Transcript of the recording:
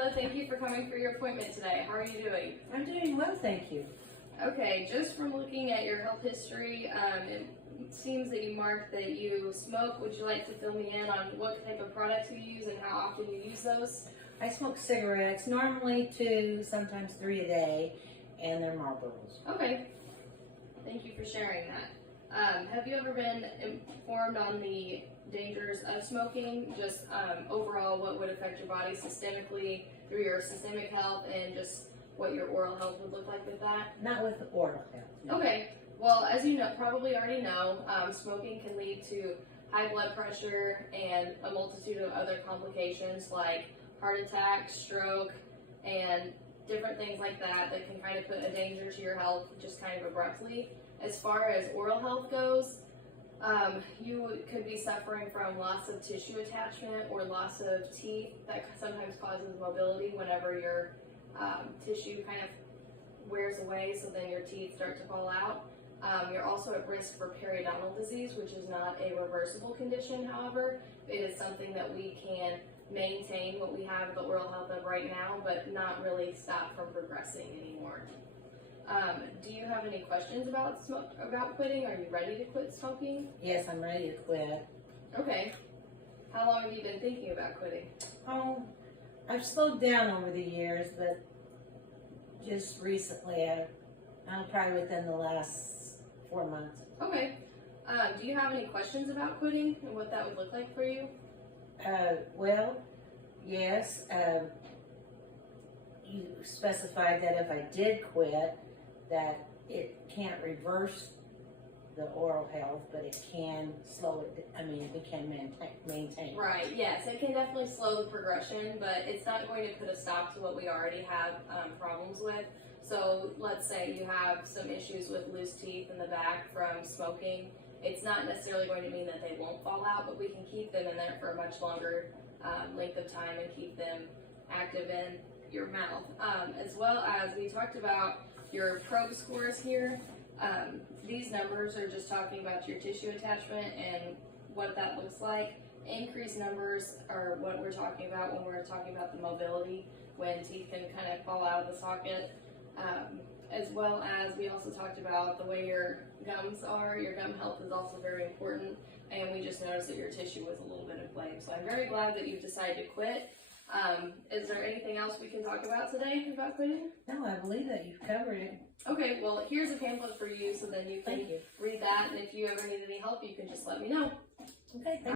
Sheila, thank you for coming for your appointment today. How are you doing? I'm doing well, thank you. Okay, just from looking at your health history, it seems that you marked that you smoke. Would you like to fill me in on what type of products you use and how often you use those? I smoke cigarettes, normally 2, sometimes 3 a day, and they're Marlboros. Okay, thank you for sharing that. Have you ever been informed on the dangers of smoking? Just overall, what would affect your body systemically through your systemic health and just what your oral health would look like with that? Not with the oral health. No. Okay, well, as you know, probably already know, smoking can lead to high blood pressure and a multitude of other complications like heart attack, stroke, and different things like that that can kind of put a danger to your health just kind of abruptly. As far as oral health goes, you could be suffering from loss of tissue attachment or loss of teeth that sometimes causes mobility whenever your tissue kind of wears away, so then your teeth start to fall out. You're also at risk for periodontal disease, which is not a reversible condition, however. It is something that we can maintain what we have the oral health of right now, but not really stop from progressing anymore. Do you have any questions about quitting? Are you ready to quit smoking? Yes, I'm ready to quit. Okay. How long have you been thinking about quitting? Oh, I've slowed down over the years, but just recently, I'm probably within the last 4 months. Okay. Do you have any questions about quitting and what that would look like for you? Well, yes. You specified that if I did quit, that it can't reverse the oral health, but it can slow it. It can maintain. Right. Yes, it can definitely slow the progression, but it's not going to put a stop to what we already have problems with. So let's say you have some issues with loose teeth in the back from smoking. It's not necessarily going to mean that they won't fall out, but we can keep them in there for a much longer length of time and keep them active in your mouth. As well as we talked about your probe scores here. These numbers are just talking about your tissue attachment and what that looks like. Increased numbers are what we're talking about when we're talking about the mobility, when teeth can kind of fall out of the socket. As well as we also talked about the way your gums are. Your gum health is also very important, and we just noticed that your tissue was a little bit inflamed. So I'm very glad that you've decided to quit. Is there anything else we can talk about today about quitting? No, I believe that you've covered it. Okay, well, here's a pamphlet for you, so then you can read that, and if you ever need any help, you can just let me know. Okay, thank you.